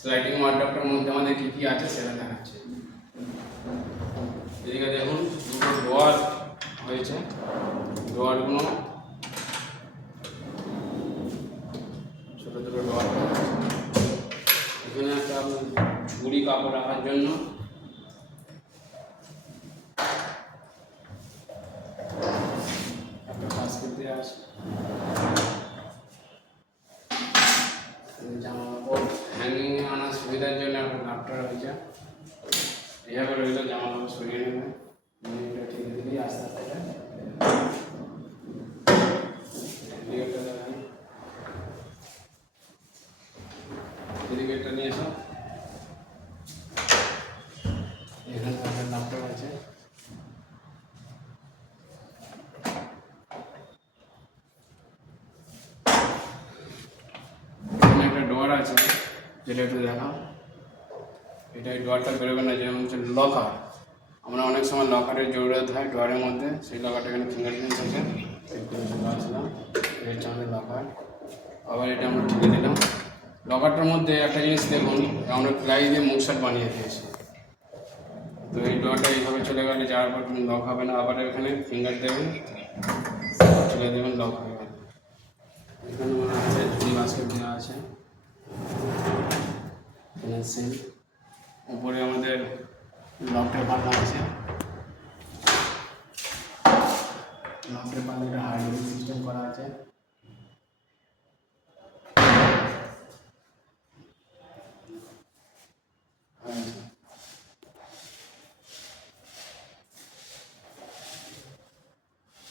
Sliding ওয়ার্ডরোবটার মধ্যে আমাদের কী কী আছে সেটা দেখাচ্ছে। এদিকে দেখুন দুটো ডোয়ার হয়েছে, ডোয়ারগুলো ছোটো ছোটো ডোয়ার। এখানে একটা ঝুড়ি কাপড় রাখার জন্য, একটা বাস্কেট দেওয়া আছে, জামা কাপড় হ্যাঙ্গিং আনার সুবিধার জন্য একটা লাফটার রয়েছে। এইভাবে রইল, জামা কাপড় সরিয়ে নেবে, এটা ঠিক দিলেই আস্তে আস্তে এদিকে একটা নিয়ে এসো। এখানে একটা লাফটার আছে, এখানে একটা ডোয়ার আছে, যেটা একটু দেখাও। এটা এই ডোয়ারটা বেরোবে না, যেমন হচ্ছে লকার। আমরা অনেক সময় লকারের জরুরত হয় ডোয়ারের মধ্যে, সেই লকারটা এখানে ফিঙ্গারপ্রিন্টস আছে, চলে আসলাম। এটা হচ্ছে আমাদের লকার। আবার এটা আমরা ঠেকে দিলাম। লকারটার মধ্যে একটা জিনিস দেখুন, আমরা প্লাই দিয়ে মুখশট বানিয়ে দিয়েছি। তো এই ডোয়ারটা এইভাবে চলে গেলে যাওয়ার পর তুমি লক হবে না, আবার এখানে ফিঙ্গার দেবেন, চলে দেবেন, লক হয়ে গেল। এখানে মনে আছে ঝুড়ি বাস্কেট দেওয়া আছে, উপরে আমাদের লকটা বাঁধা আছে।